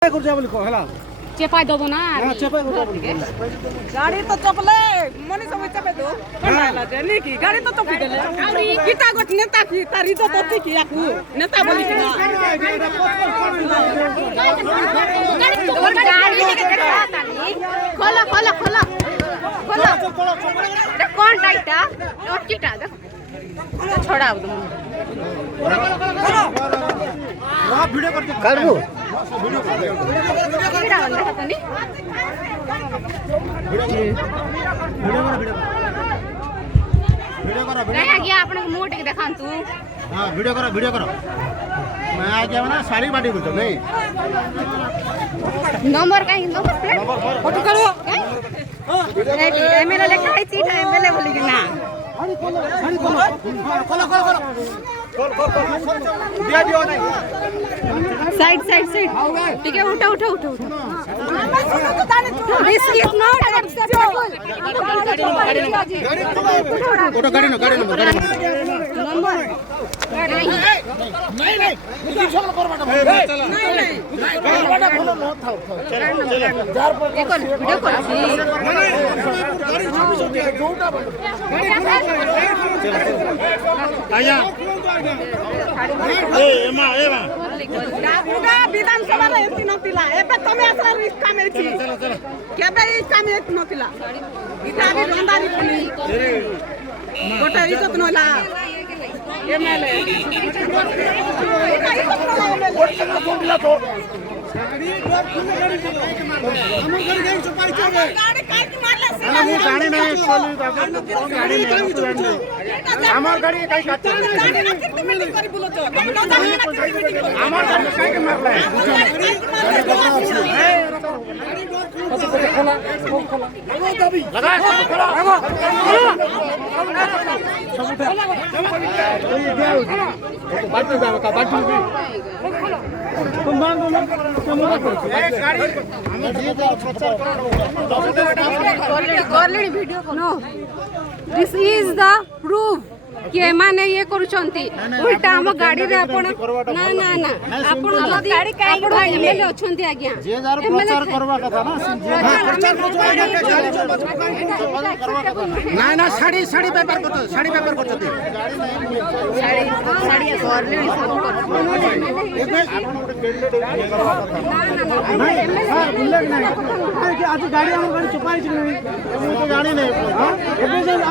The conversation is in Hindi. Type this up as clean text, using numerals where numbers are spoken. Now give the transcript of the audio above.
चेपाई दबो ना गाड़ी तो चपले मनी सब चपे दो बनाला जनी की गाड़ी तो चपी देले आउरी गीता गोट नेता की तारी तो तती की याकू नेता बोली की ना गाड़ी लेके देखा तानी खोला खोला खोला खोला अरे कौन टाइटा ओटीटा देखो छोड़ा अब तुम वहां वीडियो कर काढू वीडियो कर वीडियो बंद करतनी वीडियो करो नहीं आ गया अपने मोट के दिखान तू हां वीडियो करो मैं आ गया ना सारी बाटी बोलतो नहीं नंबर कहीं नंबर प्लेट फोटो करो एमएलए लिखा है सीट एमएलए बोली कि ना खोलो दिया दियो नहीं साइड ठीक है उठो दिस इज नॉट एक्सेप्टेबल गाड़ी नंबर नहीं नहीं छोड़ कर बाटा नहीं बाटा खोलो मत था जार पर वीडियो कॉल गाड़ी छोटी है जोटा आया ए एमा पूरा विधानसभा रे एती नतिला एबे तमे असला रिस्क कामे छी केबे ई कामे एती नतिला इटा भी रंदारी पुली गोटा इज्जत नला एमएलए गाड़ी काई मारला हम गाड़ी नहीं एक्चुअली गाड़ी नहीं हमार गाड़ी काई काट गाड़ी ना कितने मीटिंग करी बोलो तो हमार गाड़ी काई के मारला दिस इज द प्रूफ कि माने ये करूछंती उल्टा हम गाड़ी रे आपण ना आपण गाड़ी काई एमएलए अछंती आज्ञा जे जार प्रचार करवा कथा ना साड़ी पेपर करतो साड़ी पेपर करतो साड़ी करले सब कर आज गाड़ी हमर गाड़ी चुपाई छी नहीं गाड़ी नहीं हां